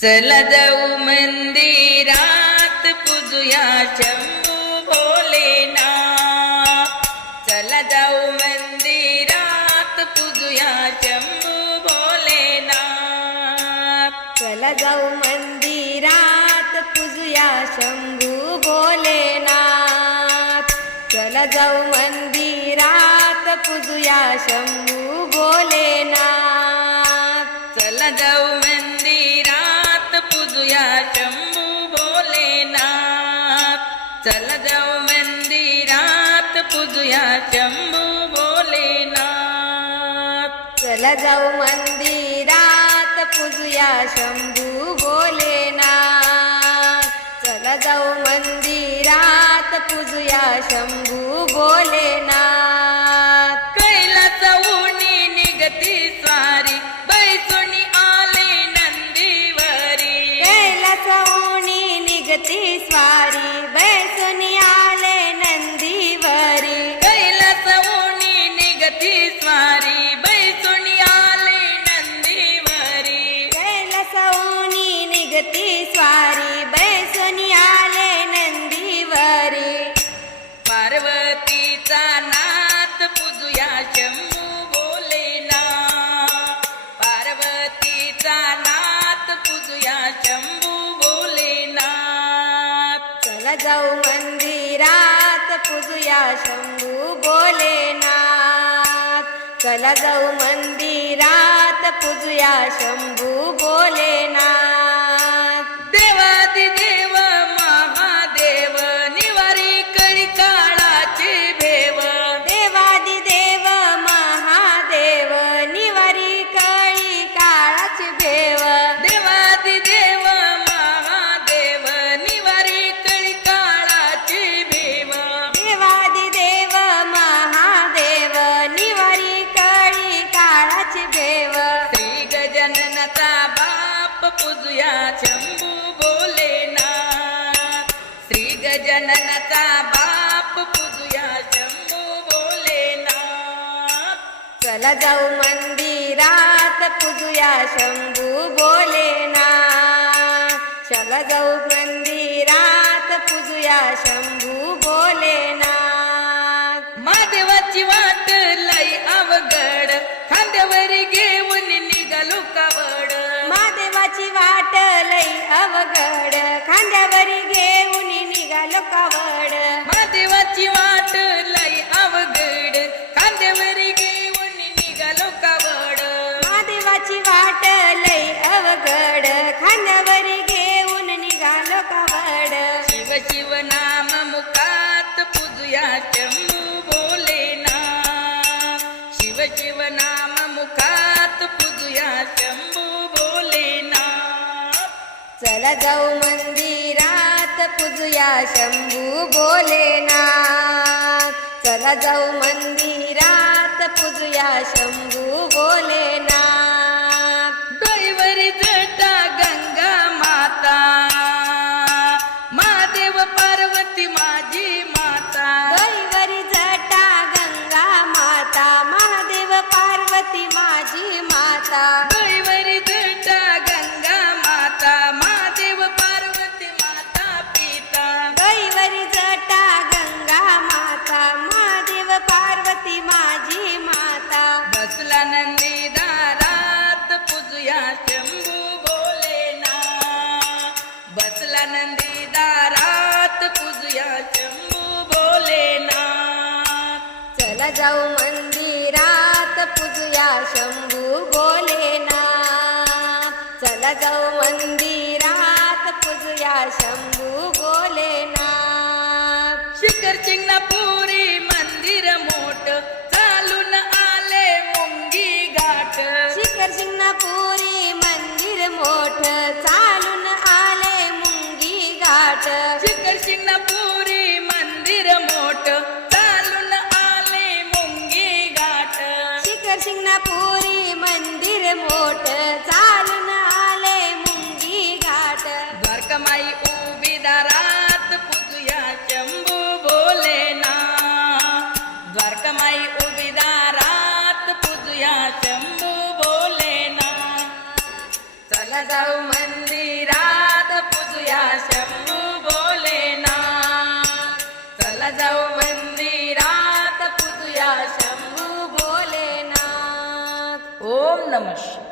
चल जाऊ मंदिरात पूजूया शंभू भोलेना. चल जाऊ मंदिरात पूजूया शंभू भोलेना. चल जाऊ मंदिरात पूजूया शंभू भोलेना. चल जाऊ मंदिरात पूजूया शंभू चला जाऊ मंदिरात पूजुया शंभू भोलेनाथ। चला जाऊ मंदिरात पूजुया शंभू भोलेनाथ। चला जाऊ मंदिरात पूजुया शंभू भोलेनाथ। कैलास उनी निगती स्वारी बैसुनी आले नंदीवरी। कैलासवणी निगती स्वारी पार्वतीचा नाथ पूजुया शंभू भोलेनाथ. चला जाऊ मंदिरात पूजुया शंभू भोलेनाथ. चला जाऊ मंदिरात पूजुया शंभू भोलेनाथ. पूजुया शंभू भोलेनाथ. श्री गजाननाचा बाप पूजुया शंभू भोलेनाथ. चला जाऊ मंदिरात पूजुया शंभू भोलेनाथ. चला जाऊ मंदिरात पूजुया शंभू भोलेनाथ. महादेवाची वाट लई अवघड. खांद्यावरी घेऊन खांद्यावरी घेऊन निघालो कावड. महादेवाची वाट लई अवघड. खांद्यावरी घेऊन निघालो कावड. महादेवाची वाट लई अवघड. खांद्यावरी घेऊन निघालो कावड. शिव शिव नाम मुखात पूजुया शंभू भोलेनाथ शिव शिव नाम मुखात पूजुया शंभू भोलेनाथ चला जाऊ मंदिरात पूजुया शंभू बोलेनाथ चला जाऊ मंदिरात पूजुया शंभू बोले जाऊ मंदिरात पूजुया शंभू भोलेनाथ. चला जाऊ मंदिरात पूजुया शंभू भोलेनाथ. शिखर शिंगणापुरी मंदिर मोठ चालून आले मुंगी घाट. शिखर शिंगणापुरी मंदिर मोठ चालून आले मुंगी घाट. पुरी मंदिर मोठ चालून आले मुंगी घाट. द्वारकमाई उभी दारात पूजूया शंभू बोले ना द्वारकमाई उभी दारात पूजूया शंभू बोले ना चला जाऊ मंदिरात पूजूया शंभू बोले ना चला जाऊ નમઃ.